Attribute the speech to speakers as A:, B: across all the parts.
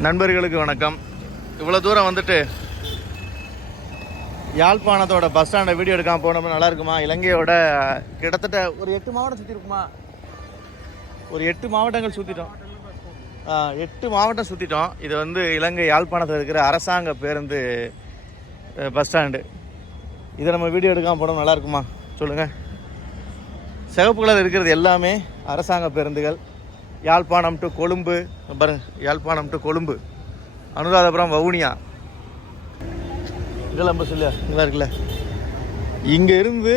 A: நண்பர்களுக்கு வணக்கம். இவ்வளோ தூரம் வந்துட்டு யாழ்ப்பாணத்தோட பஸ் ஸ்டாண்டை வீடியோ எடுக்காம போனோம்னா நல்லா இருக்குமா? இலங்கையோட கிட்டத்தட்ட ஒரு எட்டு மாவட்டம் சுற்றி இருக்குமா? ஒரு எட்டு மாவட்டங்கள் சுற்றிட்டோம் எட்டு மாவட்டம் சுற்றிட்டோம் இது வந்து இலங்கை யாழ்ப்பாணத்தில் இருக்கிற அரசாங்க பேருந்து பஸ் ஸ்டாண்டு இதை நம்ம வீடியோ எடுக்காமல் போனோம் நல்லா இருக்குமா? சொல்லுங்கள் சிகப்பு கலர் இருக்கிறது எல்லாமே அரசாங்க பேருந்துகள். யாழ்ப்பாணம் டு கொழும்பு. பாருங்க யாழ்ப்பாணம் டு கொழும்பு. அனுராதபுரம் வவுனியா. இதெல்லாம் பஸ் இல்லையா? இதெல்லாம் இருக்குல்ல? இங்கேருந்து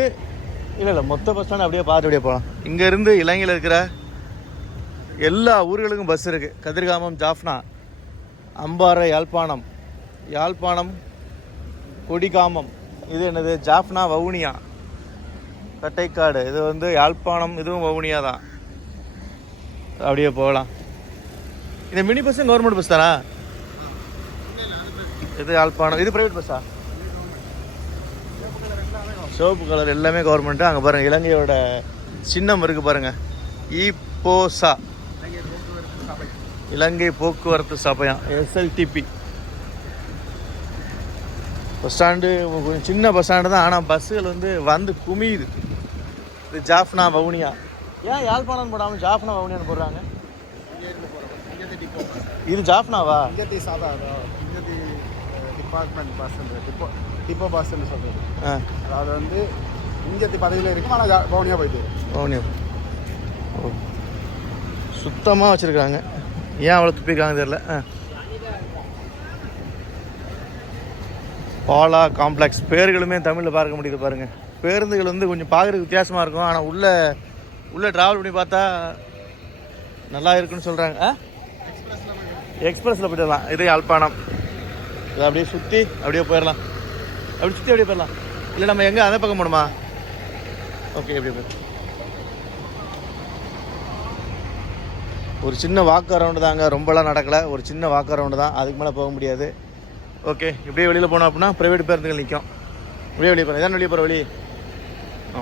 A: இல்லை இல்லை மொத்த பஸ் ஸ்டாண்ட் அப்படியே பார்த்து அப்படியே போகலாம் இங்கேருந்து இலங்கையில் இருக்கிற எல்லா ஊர்களுக்கும் பஸ் இருக்குது கதிர்காமம் ஜாஃப்னா அம்பாறை யாழ்ப்பாணம். யாழ்ப்பாணம் கொடிகாமம். இது என்னது? ஜாஃப்னா வவுனியா. கட்டைக்காடு இது வந்து யாழ்ப்பாணம் இதுவும் வவுனியா தான். அப்படியே போகலாம். இந்த மினி பஸ்ஸும் கவர்மெண்ட் பஸ் தானா? இது யாழ்ப்பாணம் இது பிரைவேட் பஸ்ஸா சிவப்பு கலர் எல்லாமே கவர்மெண்ட்டு அங்கே பாருங்கள் இலங்கையோட சின்னம் இருக்குது பாருங்கள் ஈபோசா இலங்கை போக்குவரத்து சபையாம் எஸ்எல்டிபி பஸ் ஸ்டாண்டு கொஞ்சம் சின்ன பஸ் ஸ்டாண்டு தான். ஆனால் பஸ்ஸுகள் வந்து வந்து குமியுது. இது ஜாஃப்னா வவுனியா. ஏன் யாழ்ப்பாணம் போடாமல் ஜாஃப்னா வவுனியான்னு போடுறாங்க? இது ஜாஃப்னாவா?
B: இங்கத்தி சாதா இங்கத்தி டிபார்ட்மெண்ட் பஸ் டிப்போ டிப்போ பஸ்ன்னு சொல்கிறது அதாவது வந்து இங்கத்தி பதவியில் இருக்கும் ஆனால் பவுனியாக போயிட்டு.
A: வவுனியா. ஓ. சுத்தமாக வச்சுருக்காங்க. ஏன் அவ்வளோ துப்பிருக்காங்க தெரியல. ஆ. பாலா காம்ப்ளெக்ஸ் பேர்களுமே தமிழில் பார்க்க முடியுது பாருங்கள் பேருந்துகள் வந்து கொஞ்சம் பார்க்குறதுக்கு வித்தியாசமாக இருக்கும். ஆனால் உள்ளே உள்ளே ட்ராவல் பண்ணி பார்த்தா நல்லா இருக்குன்னு சொல்கிறாங்க ஆ? எக்ஸ்பிரஸில் போயிடலாம். இது யாழ்ப்பாணம். இதை அப்படியே சுற்றி அப்படியே போயிடலாம். அப்படி சுற்றி அப்படியே போயிடலாம். இல்லை நம்ம எங்கே? அந்த பக்கம் போகணுமா ஓகே அப்படியே போய் ஒரு சின்ன வாக்கு அரவுண்டு தாங்க. ரொம்பலாம் நடக்கலை. ஒரு சின்ன வாக்கு அரவுண்டு தான். அதுக்கு மேலே போக முடியாது. ஓகே இப்படியே வெளியில் போனோம் அப்படின்னா ப்ரைவேட் பேருந்துகள் நிற்கும் இப்படியே வெளியே போகிறேன் இதான் வெளியே போகிற வழி. ஆ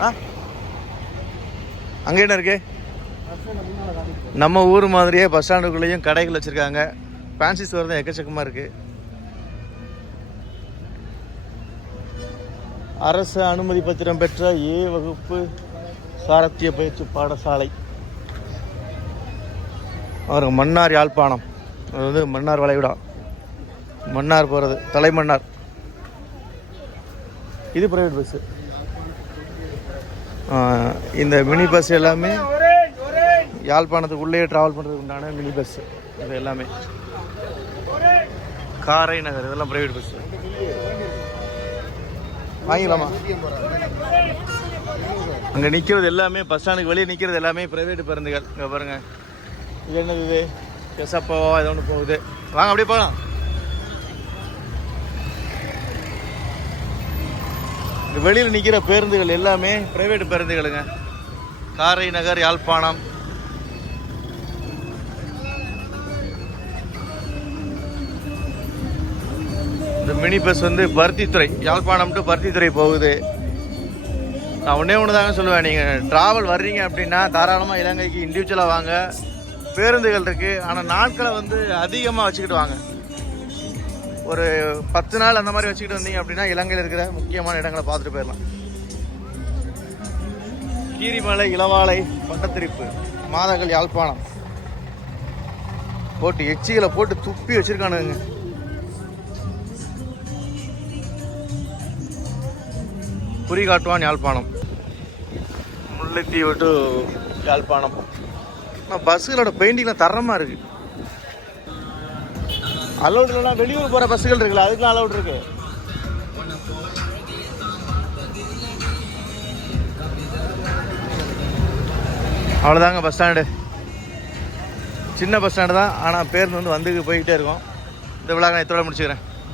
A: ஆ? அங்கே என்ன இருக்கு? நம்ம ஊர் மாதிரியே பஸ் ஸ்டாண்டுக்குள்ளேயும் கடைகள் வச்சுருக்காங்க. ஃபேன்சி ஸ்டோர் தான் எக்கச்சக்கமாக இருக்குது அரசு அனுமதி பத்திரம் பெற்ற ஏ வகுப்பு சாரத்திய பயிற்சி பாடசாலை. அவருக்கு மன்னார் யாழ்ப்பாணம். அது வந்து மன்னார் வளைகுடா. மன்னார் போகிறது தலைமன்னார். இது ப்ரைவேட் பஸ்ஸு இந்த மினி பஸ் எல்லாமே யாழ்ப்பாணத்துக்குள்ளேயே ட்ராவல் பண்ணுறதுக்கு உண்டான மினி பஸ். இது எல்லாமே. காரை நகர் இதெல்லாம் ப்ரைவேட் பஸ் வாங்கிக்கலாமா? அங்கே நிற்கிறது எல்லாமே பஸ் ஸ்டாண்டுக்கு வெளியே நிற்கிறது எல்லாமே ப்ரைவேட் பேருந்துகள். இங்கே பாருங்கள் இது என்னது இது? கெசப்பாவா ஏதோ ஒன்று போகுது. வாங்க அப்படியே போகலாம் வெளியில் நிற்கிற பேருந்துகள் எல்லாமே ப்ரைவேட் பேருந்துகளுங்க. காரை நகர் யாழ்ப்பாணம். இந்த மினி பஸ் வந்து பருத்தித்துறை யாழ்ப்பாணம் டு பருத்தித்துறை போகுது. நான் ஒன்றே ஒன்று தாங்க சொல்லுவேன். நீங்கள் ட்ராவல் வர்றீங்க அப்படின்னா தாராளமாக இலங்கைக்கு இண்டிவிஜுவலாக வாங்க. பேருந்துகள் இருக்குது ஆனால் நாட்களை வந்து அதிகமாக வச்சுக்கிட்டு வாங்க. ஒரு பத்து நாள் அந்த மாதிரி வச்சுக்கிட்டு வந்தீங்க அப்படின்னா இலங்கையில் இருக்கிற முக்கியமான இடங்களை பார்த்துட்டு போயிடலாம். கீரிமலை இளவாலை பட்டத்திரிப்பு மாதங்கள் யாழ்ப்பாணம். போட்டு எச்சிகளை போட்டு துப்பி வச்சிருக்கானுங்க. குறிகாட்டுவான் யாழ்ப்பாணம். முல்லைத்தீவு டு யாழ்ப்பாணம். ஆனால் பஸ்ஸுகளோட பெயிண்டிங்லாம் தரமாக இருக்குது அலௌட் இல்லைனா வெளியூர் போகிற பஸ்ஸுகள் இருக்குல்ல அதுக்கெலாம் அலௌட் இருக்கு. அவ்வளோதாங்க பஸ் ஸ்டாண்டு சின்ன பஸ் ஸ்டாண்டு தான். ஆனால் பேருந்து வந்து வந்து போய்கிட்டே இருக்கும். இந்த விழா நான் இத்தோட முடிச்சுக்கிறேன்.